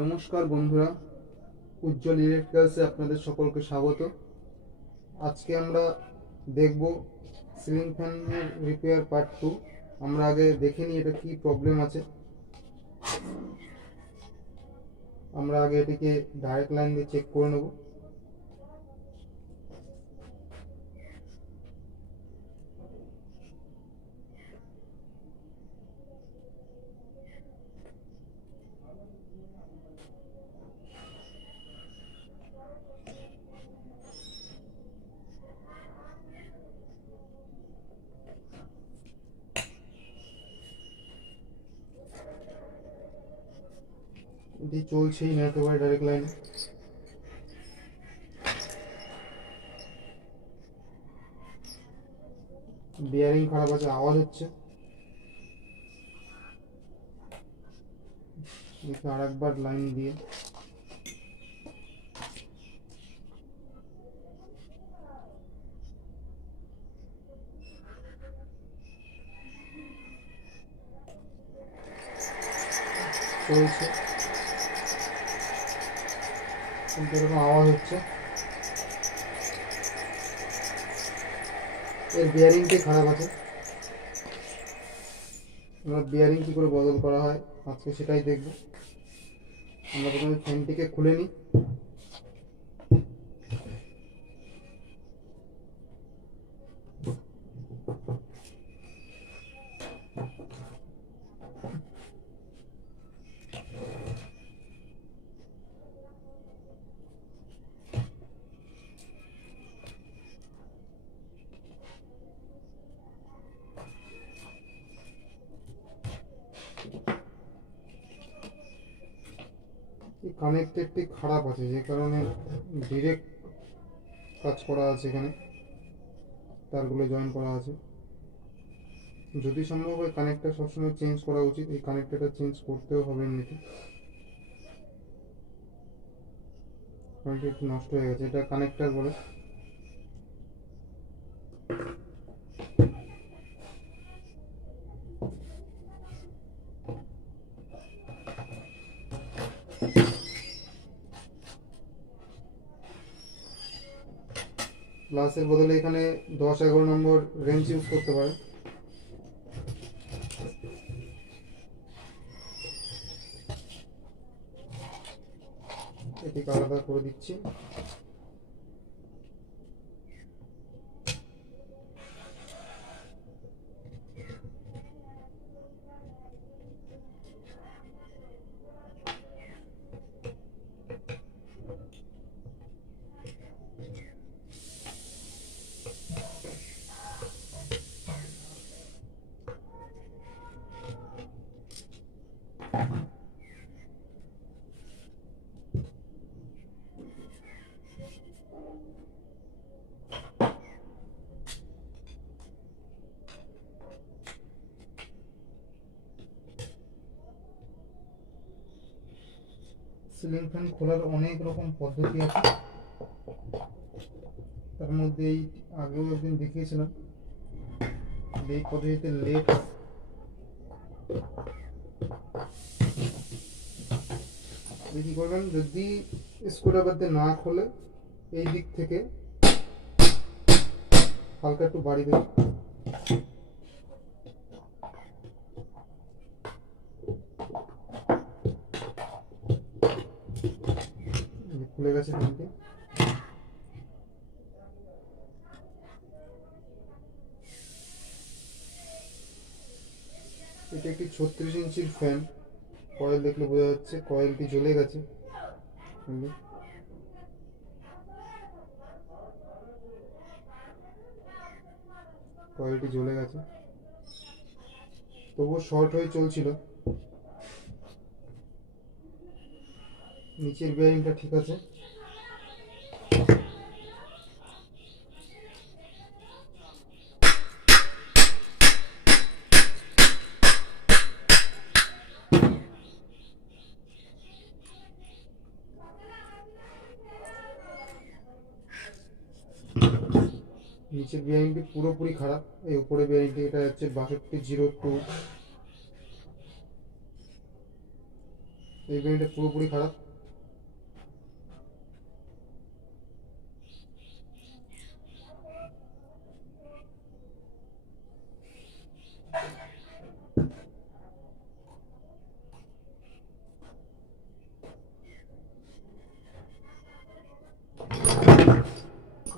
নমস্কার বন্ধুরা, উজ্জ্বল ইলেকট্রিক্যালসে আপনাদের সকলকে স্বাগত। আজকে আমরা দেখব সিলিং ফ্যানের রিপেয়ার পার্ট 2। আমরা আগে দেখে নিই এটা কি প্রবলেম আছে। আমরা আগে এটিকে ডাইরেক্ট লাইন দিয়ে চেক করে নেব। এটি চলছেই না একেবারে ডাইরেক্ট লাইনে। বিয়ারিং খারাপ আছে, আওয়াজ হচ্ছে। আর একবার লাইন দিয়ে চলছে, কিন্তু এরকম আওয়াজ হচ্ছে। এর বিয়ারিংটি খারাপ আছে। আমরা বিয়ারিং কী করে বদল করা হয় আজকে সেটাই দেখব। আমরা প্রথমে ফ্যানটিকে খুলে নিই। কানেক্টেডটি খারাপ আছে, যে কারণে ডিরেক্ট কাজ করা আছে। এখানে তারগুলো জয়েন করা আছে। যদি সম্ভব হয় কানেক্টর সবসময় চেঞ্জ করা উচিত। এই কানেক্টরটা চেঞ্জ করতেও হবে এমনিতে, কারণ একটু নষ্ট হয়ে গেছে। এটা কানেক্টর বলে। প্লাসের বদলে এখানে 10-11 নম্বর রেঞ্জ ইউজ করতে পারে। এটিকে আলাদা করে দিচ্ছি। সিলিং ফ্যান খোলার অনেক রকম পদ্ধতি আছে। তার মধ্যে এই আগেও একদিন দেখিয়েছিলাম। এই পদ্ধতিতে লেট কি করবেন, যদি স্ক্রুড্রাইভার দিয়ে না খোলে এই দিক থেকে হালকা একটু বাড়ি দেবেন। খুলে গেছে ফ্যানটি। এটা একটি 36 ইঞ্চির ফ্যান। কয়েল দেখলে বোঝা যাচ্ছে কয়েলটি জ্বলে গেছে। কয়েলটি জ্বলে গেছে, তবুও শর্ট হয়ে চলছিল। নিচের বেয়ারিংটা ঠিক আছে। নিচের বেয়ারিংটি পুরোপুরি খারাপ। এই উপরে বেয়ারিংটি, এটা হচ্ছে 6202। এই বেরিংটা পুরোপুরি খারাপ।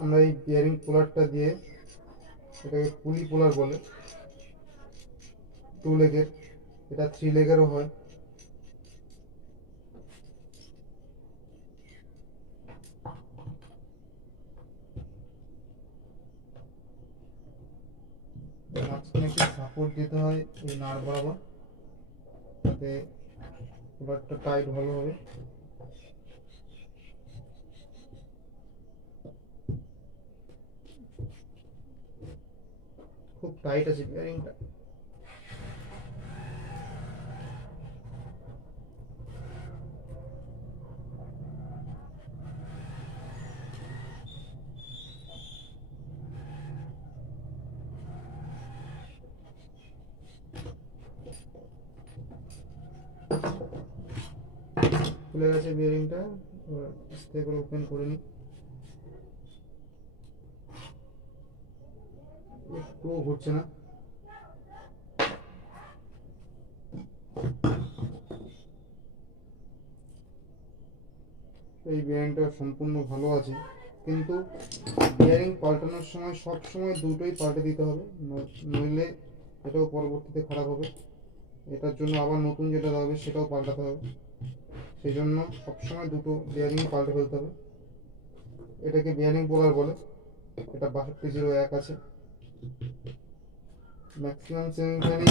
আমরা এই বিয়ারিং পুলারটা দিয়ে, এটাকে পুলি পুলার বলে, 2 লেগের, এটা 3 লেগেরও হয়। মাঝখানে একটু সাপোর্ট দিতে হয় এই নাড় বরাবর, যাতে পুলারটা টাইট ভালো হবে। খুব টাইট আছে বিয়ারিংটা। খুলে গেছে বিয়ারিংটা, আস্তে করে ওপেন করে নিই। একটুও ঘুরছে না। এই বিয়ারিংটা সম্পূর্ণ ভালো আছে, কিন্তু বিয়ারিং পাল্টানোর সময় সব সময় দুটোই পাল্টে দিতে হবে, নইলে এটাও পরবর্তীতে খারাপ হবে। এটার জন্য আবার নতুন যেটা হবে সেটাও পাল্টাতে হবে, সেই জন্য সবসময় দুটো বিয়ারিং পাল্টে ফেলতে হবে। এটাকে বিয়ারিং পোলার বলে। এটা 6201 আছে, ম্যাক্সিমাম সেমিং ফ্যানে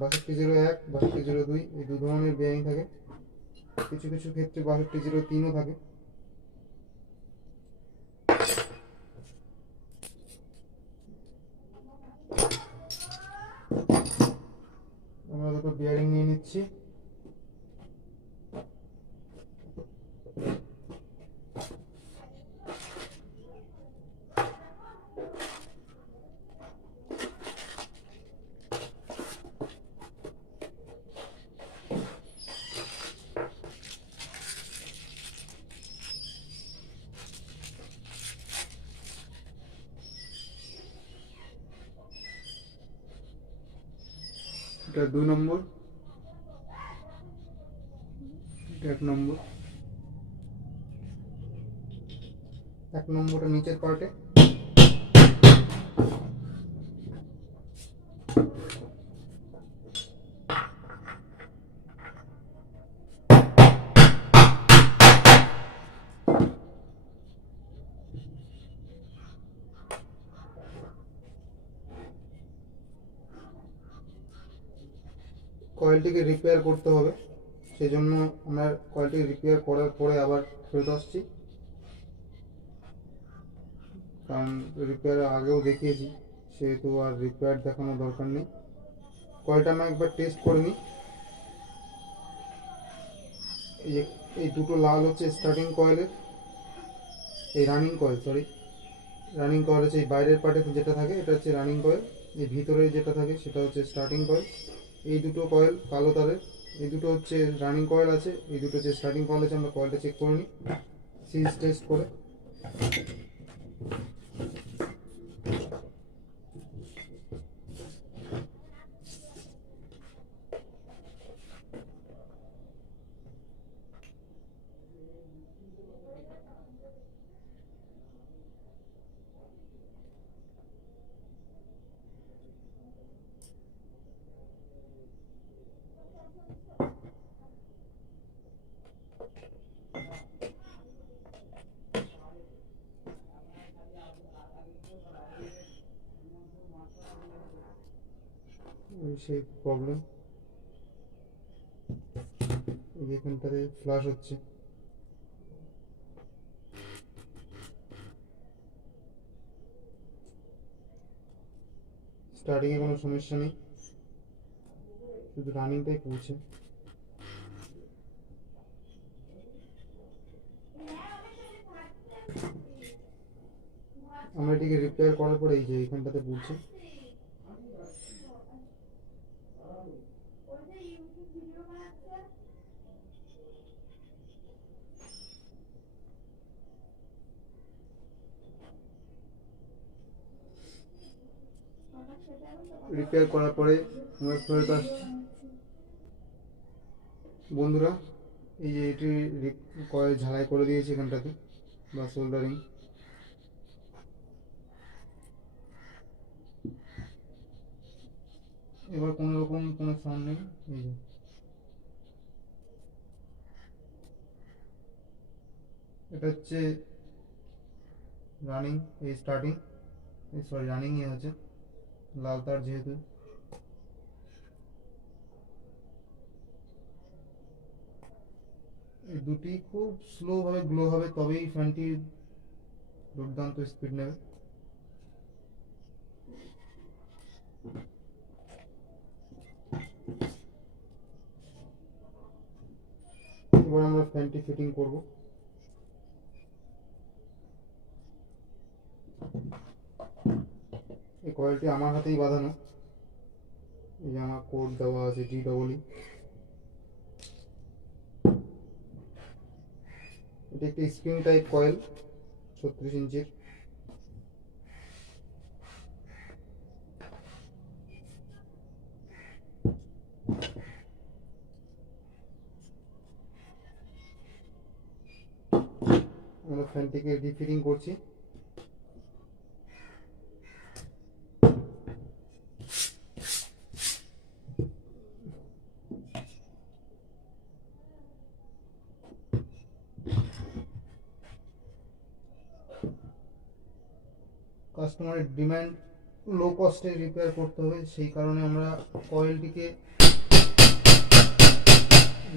6201, 6202 এই দু ধরনের বিয়ারিং থাকে। কিছু কিছু ক্ষেত্রে 6203ও থাকে। আমরা দুটো বিয়ারিং নিয়ে নিচ্ছি। এটা 2 নম্বর, এটা 1 নম্বর। 1 নম্বরটা নিচের পার্টে, কয়েলটিকে রিপেয়ার করতে হবে, সেই জন্য আমরা কয়েলটি রিপেয়ার করার পরে আবার ফেরত আসছি, কারণ রিপেয়ার আগেও দেখিয়েছি, সেহেতু আর রিপেয়ার দেখানোর দরকার নেই। কয়েলটা আমরা একবার টেস্ট করে নিই। এই দুটো লাল হচ্ছে স্টার্টিং কয়েলের, এই running coil, sorry running coil হচ্ছে এই বাইরের পার্টে যেটা থাকে এটা হচ্ছে রানিং কয়েল, এই ভিতরে যেটা থাকে সেটা হচ্ছে স্টার্টিং কয়েল। এই দুটো কয়েল কালো তারের, এই দুটো হচ্ছে রানিং কয়েল আছে, এই দুটো হচ্ছে স্টার্টিং কয়েল আছে। আমরা কয়েলটা চেক করে নিই সিরিজ টেস্ট করে। সেই প্রবলেম এখানটাতে ফ্লাশ হচ্ছে। স্টার্টিংয়ে কোনো সমস্যা নেই, শুধু রানিংটাই পড়ছে। আমরা এটিকে রিপেয়ার করার পরে এই যে এখানটাতে পড়ছে। রিপেয়ার করার পরে আমরা ফেরত আসছি। বন্ধুরা, এই যে এটি কয়েল ঝালাই করে দিয়েছি এখানটাতে, বা সোল্ডারিং। এবার কোনো রকম কোনো সাউন্ড নেই। এই যে এটা হচ্ছে রানিং, এই স্টার্টিং, এই সরি রানিংই আছে, লাল তার যেহেতু। এই দুটি খুব স্লোভাবে গ্লো হবে, তবেই ফ্যানটি দুর্দান্ত স্পিড নেবে। এবার আমরা ফ্যানটি ফিটিং করব। এই কয়েলটি আমার হাতেই বাঁধানো। এই যে আমার কোড দেওয়া আছে DEE। এটা একটি স্প্রিং টাইপ কয়েল, 36 ইঞ্চির। আমরা ফ্যানটিকে রিফিটিং করছি। কাস্টমারের ডিমান্ড লো কস্টে রিপেয়ার করতে হবে, সেই কারণে আমরা কয়েলটিকে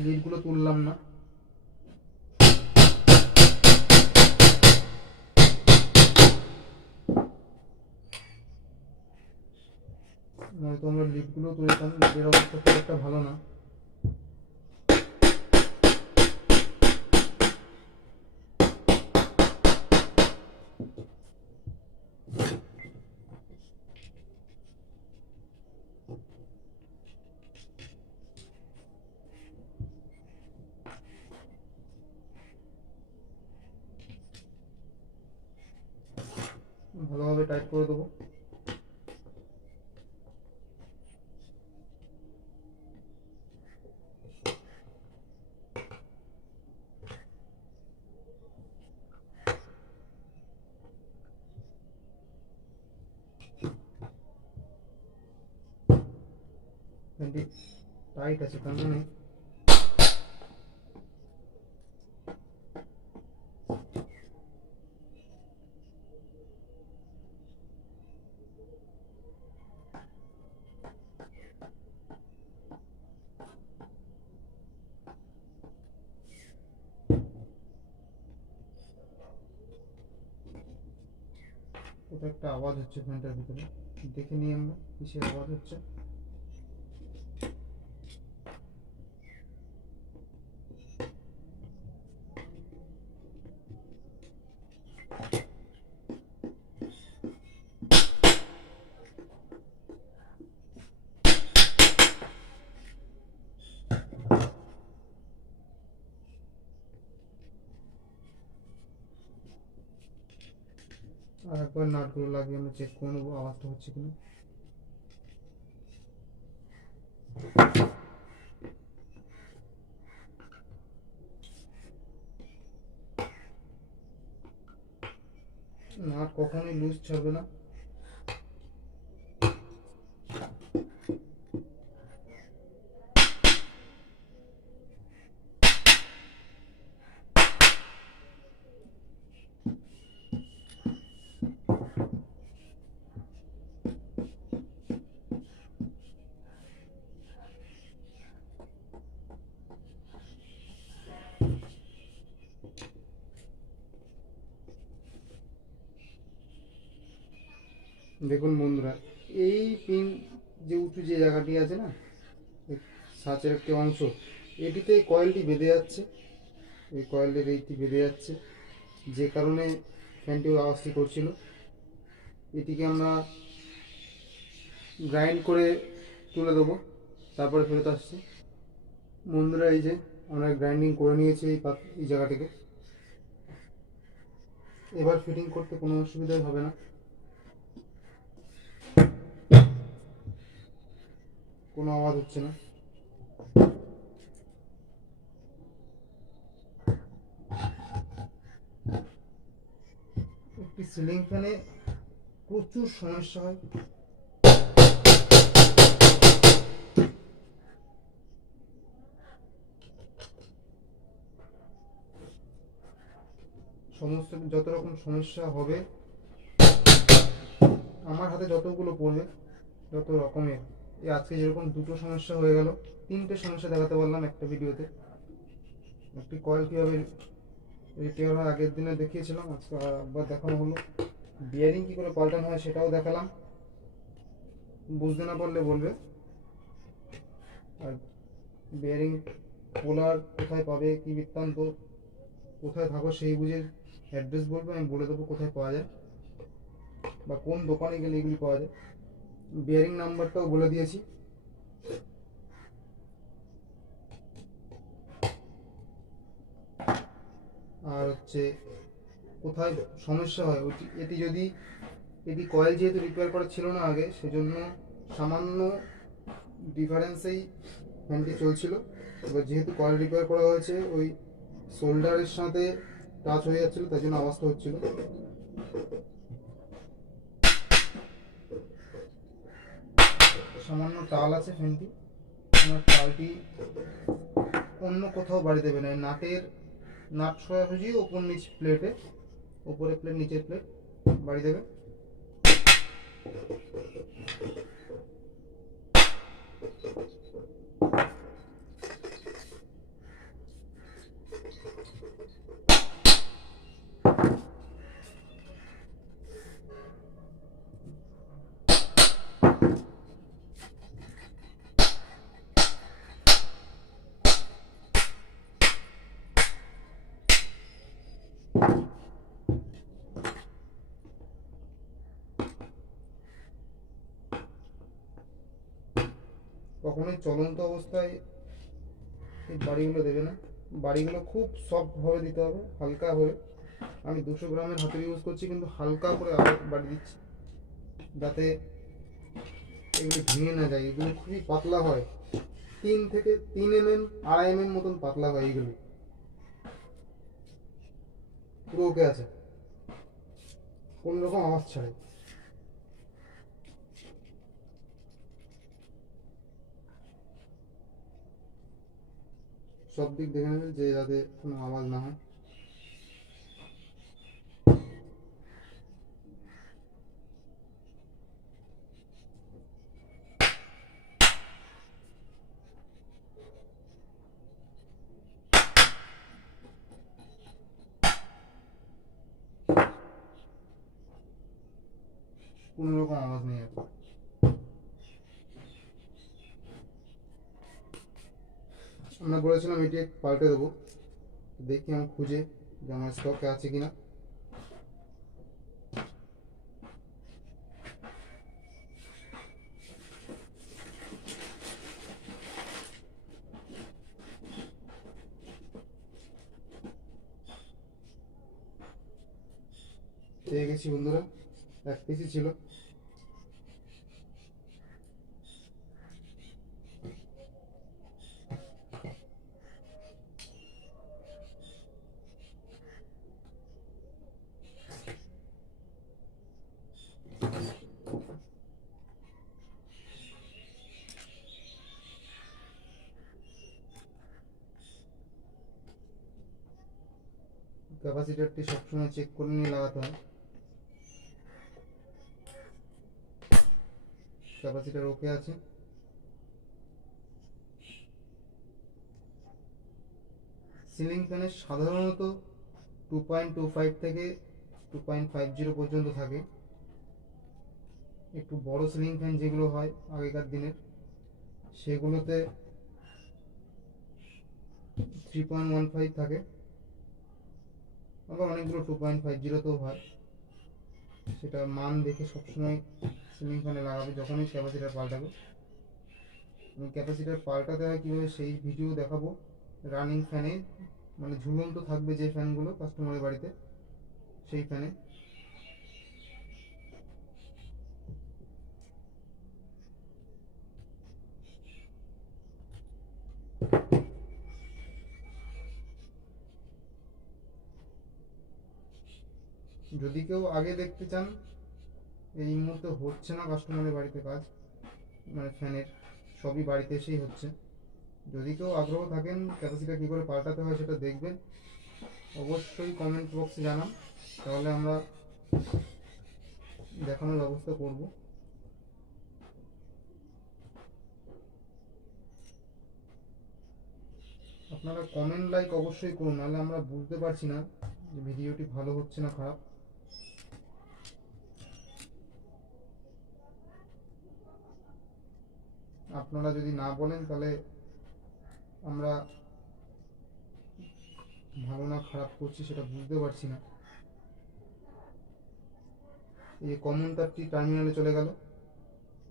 লিডগুলো তুললাম না। নয়তো আমরা লিডগুলো তুলতাম, লিডের অবস্থা খুব একটা ভালো না। ভালোভাবে টাইট করে দেবো। ফ্যানটি টাইট আছে, তার মানে কোথাও একটা আওয়াজ হচ্ছে ফ্যানটার ভিতরে। দেখে নিই আমরা কিসের আওয়াজ হচ্ছে। আর একবার নাটগুলো লাগিয়ে আমরা চেক করে নেবো আওয়াজটা হচ্ছে কিনা। নাট কখনোই লুজ ছাড়বে না। দেখুন বন্ধুরা, এই পিন যে উঁচু যে জায়গাটি আছে না, সাঁচের একটি অংশ, এটিতে কয়েলটি বেঁধে যাচ্ছে। এই কয়েলের এইটি বেঁধে যাচ্ছে, যে কারণে ফ্যানটি আওয়াজটি করছিল। এটিকে আমরা গ্রাইন্ড করে তুলে দেবো, তারপরে ফেরত আসছি। বন্ধুরা, এই যে আমরা গ্রাইন্ডিং করে নিয়েছি এই জায়গাটিকে। এবার ফিটিং করতে কোনো অসুবিধাই হবে না, কোনো আওয়াজ হচ্ছে না। একটি সিলিং ফ্যানে প্রচুর সমস্যা হয়। সমস্ত যত রকম সমস্যা হবে, আমার হাতে যতগুলো পড়বে, যত রকমের, এই আজকে যেরকম দুটো সমস্যা হয়ে গেল, 3টে সমস্যা দেখাতে পারলাম একটা ভিডিওতে। একটি কয়েল কীভাবে রিপেয়ার হয় আগের দিনে দেখিয়েছিলাম, আজকে একবার দেখানো হলো। বিয়ারিং কী করে পাল্টানো হয় সেটাও দেখালাম, বুঝতে না পারলে বলবে। আর বিয়ারিং পোলার কোথায় পাবে, কী বৃত্তান্ত, কোথায় থাকো সেই বুঝে অ্যাড্রেস বলবে, আমি বলে দেবো কোথায় পাওয়া যায় বা কোন দোকানে গেলে এগুলি পাওয়া যায়। বিয়ারিং নাম্বারটাও বলে দিয়েছি। আর হচ্ছে কোথায় সমস্যা হয় এটি কয়েল যেহেতু রিপেয়ার করা ছিল না আগে, সেজন্য সামান্য ডিফারেন্সেই ফ্যানটি চলছিল। এবার যেহেতু কয়েল রিপেয়ার করা হয়েছে, ওই শোল্ডারের সাথে টাচ হয়ে যাচ্ছিলো, তাই জন্য আওয়াজটা হচ্ছিল। সামান্য টাল আছে ফ্যানটি, আমার টালটি অন্য কোথাও বাড়ি দেবে না। নাট সোজাসুজি ওপর নিচ প্লেটে, ওপরে প্লেট নিচের প্লেট বাড়ি দেবে। কখনোই চলন্ত অবস্থায় এই বাড়িগুলো দেবে না, বাড়িগুলো খুব সফটভাবে দিতে হবে, হালকা হয়ে। আমি 200 গ্রামের হাতের ইউজ করছি, কিন্তু হালকা করে আবার বাড়ি দিচ্ছি, যাতে এগুলি ভেঙে না যায়। এগুলো খুবই পাতলা হয়, 3 mm 2.5 mm মতন পাতলা হয় এইগুলি। পুরো ওকে আছে, কোন রকম আওয়াজ ছাড়ে। সব দিক দেখে নেবে যে যাতে কোনো আওয়াজ না হয়। কোনো রকম আওয়াজ নেই এখন। আমরা বলেছিলাম এটি পাল্টে দেবো, দেখি আমি খুঁজে যে আমার স্টকে আছে কিনা। পেয়ে গেছি বন্ধুরা, 1 পিসই ছিল। ক্যাপাসিটারটি সবসময় চেক করে নিয়ে লাগাতে হয়। ক্যাপাসিটার ওকে আছে। সিলিং ফ্যানের সাধারণত 2.25 থেকে 2.50 পর্যন্ত থাকে। একটু বড় সিলিং ফ্যান যেগুলো হয় আগেকার দিনের, সেগুলোতে 3.15 থাকে, আবার অনেকগুলো 2.50তেও হয়। সেটা মান দেখে সবসময় সিলিং ফ্যানে লাগাবে যখনই ক্যাপাসিটার পাল্টাবে। আমি ক্যাপাসিটার পাল্টাতে হয় কীভাবে সেই ভিডিও দেখাবো, রানিং ফ্যানে, মানে ঝুলন্ত থাকবে যে ফ্যানগুলো কাস্টমারের বাড়িতে, সেই ফ্যানে। যদি কেউ আগে দেখতে চান, এই মুহূর্তে হচ্ছে না কাস্টমারের বাড়িতে কাজ, মানে ফ্যানের, সবই বাড়িতে এসেই হচ্ছে। যদি কেউ আগ্রহ থাকেন ক্যাপাসিটার কী করে পাল্টাতে হয় সেটা দেখবেন, অবশ্যই কমেন্ট বক্সে জানান, তাহলে আমরা দেখানোর ব্যবস্থা করব। আপনারা কমেন্ট লাইক অবশ্যই করুন, নাহলে আমরা বুঝতে পারছি না যে ভিডিওটি ভালো হচ্ছে না খারাপ। আপনারা যদি না বলেন তাহলে আমরা ভালো না খারাপ করছি সেটা বুঝতে পারছি না। এই যে কমন তারটি টার্মিনালে চলে গেল,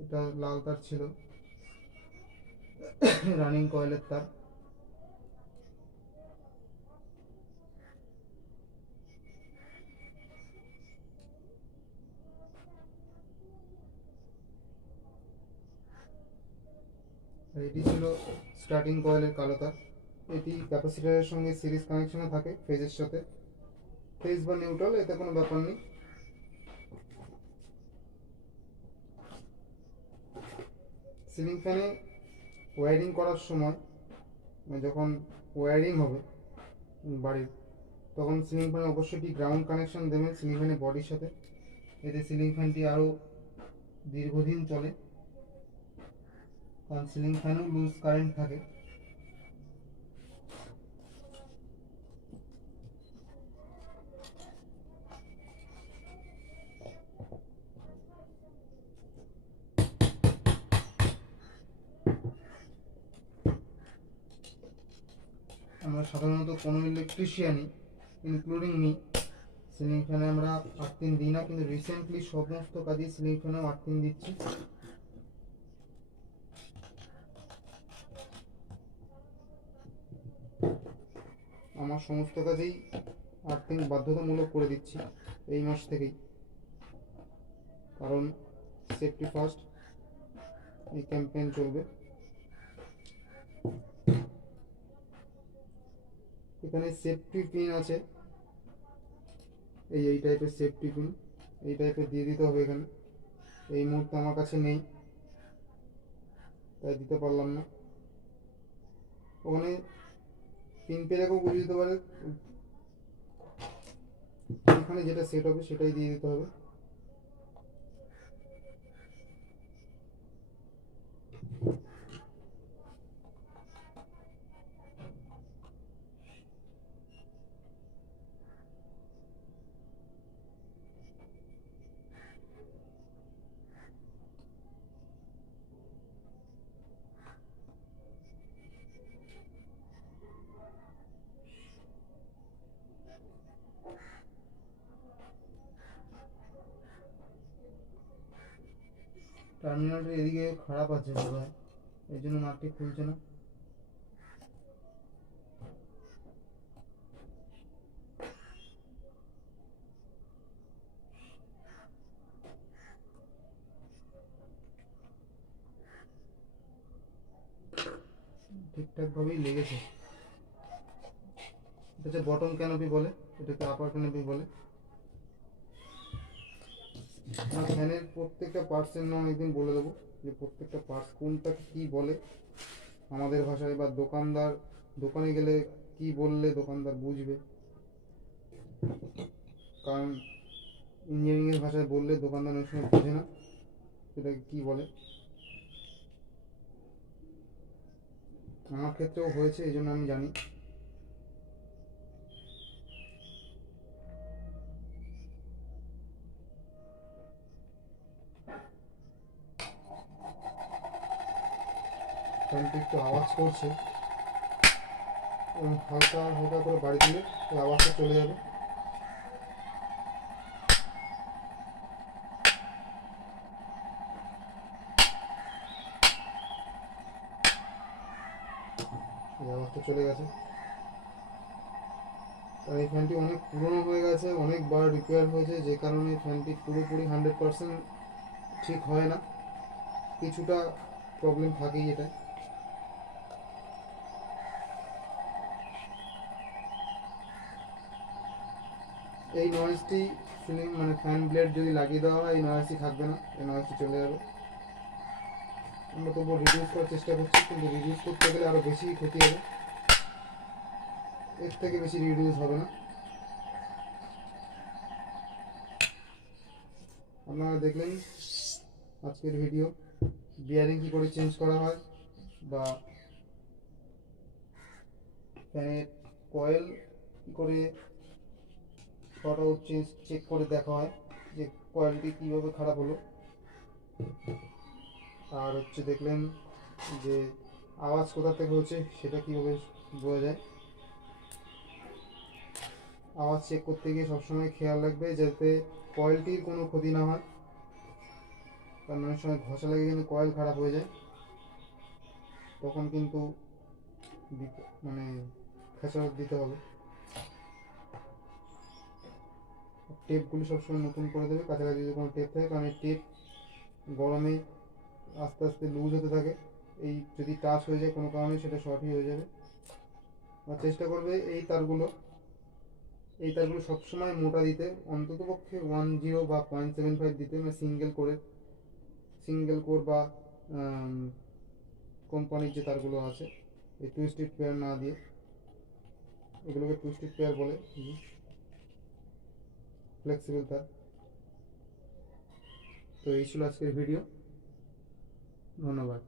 এটা লাল তার ছিল, রানিং কয়েলের তার। আর এটি ছিল স্টার্টিং কয়েলের কালো তার। এটি ক্যাপাসিটরের সঙ্গে সিরিজ কানেকশনে থাকে, ফেজের সাথে, ফেজ বা নিউট্রাল, এতে কোনো ব্যাপার নেই। সিলিং ফ্যানে ওয়্যারিং করার সময়, যখন ওয়্যারিং হবে বাড়ির, তখন সিলিং ফ্যানে অবশ্যই একটি গ্রাউন্ড কানেকশন দেবেন সিলিং ফ্যানের বডির সাথে, এতে সিলিং ফ্যানটি আরও দীর্ঘদিন চলে, কারণ সিলিং ফ্যানেও লুজ কারেন্ট থাকে। আমরা সাধারণত কোনো ইলেকট্রিশিয়ানই, ইনক্লুডিং মি, সিলিং ফ্যানে আমরা আর্থিং দিই না, কিন্তু রিসেন্টলি সমস্ত কাজেই সিলিং ফ্যানেও আর্থিং দিচ্ছি। আমার সমস্ত কাজেই আর্থিং বাধ্যতামূলক করে দিচ্ছি এই মাস থেকেই, কারণ সেফটি ফার্স্ট, এই ক্যাম্পেইন চলবে। এখানে সেফটি পিন আছে, এই টাইপের সেফটি পিন, এই টাইপের দিয়ে দিতে হবে এখানে। এই মুহূর্তে আমার কাছে নেই, তাই দিতে পারলাম না। ওখানে পিন পে রেখেও বুঝে দিতে পারে, এখানে যেটা সেট হবে সেটাই দিয়ে দিতে হবে। টার্মিনালটা এদিকে খারাপ আছে বোধ হয়, এই জন্য নাটটি খুলছে না। ঠিকঠাকভাবেই লেগেছে। এটা হচ্ছে বটম ক্যানোপি বলে, এটাকে আপার ক্যানোপি বলে। ফ্যানের প্রত্যেকটা পার্টসের নাম একদিন বলে দেবো, যে প্রত্যেকটা পার্টস কোনটাকে কী বলে আমাদের ভাষায়, বা দোকানে গেলে কি বললে দোকানদার বুঝবে, কারণ ইঞ্জিনিয়ারিংয়ের ভাষায় বললে দোকানদার অনেক সময় বোঝে না সেটাকে কী বলে। আমার ক্ষেত্রেও হয়েছে, এই জন্য আমি জানি। ফ্যানটি একটু আওয়াজ করছে, এবং হালকা হালকা করে বাড়ি দিলে ওই আওয়াজটা চলে যাবে। এই আওয়াজটা চলে গেছে। আর এই ফ্যানটি অনেক পুরনো হয়ে গেছে, অনেকবার রিপেয়ার হয়েছে, যে কারণে ফ্যানটি পুরোপুরি 100% ঠিক হয় না, কিছুটা প্রবলেম থাকেই এটা। এই নয়েজটি সিলিং মানে ফ্যান ব্লেড যদি লাগিয়ে দেওয়া হয় এই নয়েজটি থাকবে না, এই নয়েজটি চলে যাবে। আমরা তবুও রিডিউস করার চেষ্টা করছি, কিন্তু রিডিউস করতে গেলে আরও বেশি ক্ষতি হবে, এর থেকে বেশি রিডিউস হবে না। আপনারা দেখলেন আজকের ভিডিও, বিয়ারিং কী করে চেঞ্জ করা হয় বা ফ্যানের কয়েল কী করে শর্ট আউট চেক করে দেখা হয় যে কোয়ালিটি কীভাবে খারাপ হলো। আর হচ্ছে দেখলেন যে আওয়াজ কোথা থেকে হচ্ছে সেটা কীভাবে বোঝা যায়। আওয়াজ চেক করতে গিয়ে সবসময় খেয়াল রাখবে যাতে কয়েলটির কোনো ক্ষতি না হয়, কারণ অনেক সময় ঘষা লেগে কিন্তু কয়েল খারাপ হয়ে যায়, তখন কিন্তু মানে খেসারত দিতে হবে। টেপগুলি সবসময় নতুন করে দেবে, কাছাকাছি যদি কোনো টেপ থাকে, কারণ এই টেপ গরমে আস্তে আস্তে লুজ হতে থাকে, এই যদি টাচ হয়ে যায় কোনো কারণে সেটা শর্টই হয়ে যাবে। আর চেষ্টা করবে এই তারগুলো সবসময় মোটা দিতে, অন্ততপক্ষে 10 বা 0.75 দিতে, মানে সিঙ্গেল কোর বা কোম্পানির যে তারগুলো আছে, এই টুইস্টেড পেয়ার না দিয়ে, এগুলোকে টুইস্টেড পেয়ার বলে, ফ্লেক্সিবল তার। তো এই ছিল আজকের ভিডিও, ধন্যবাদ।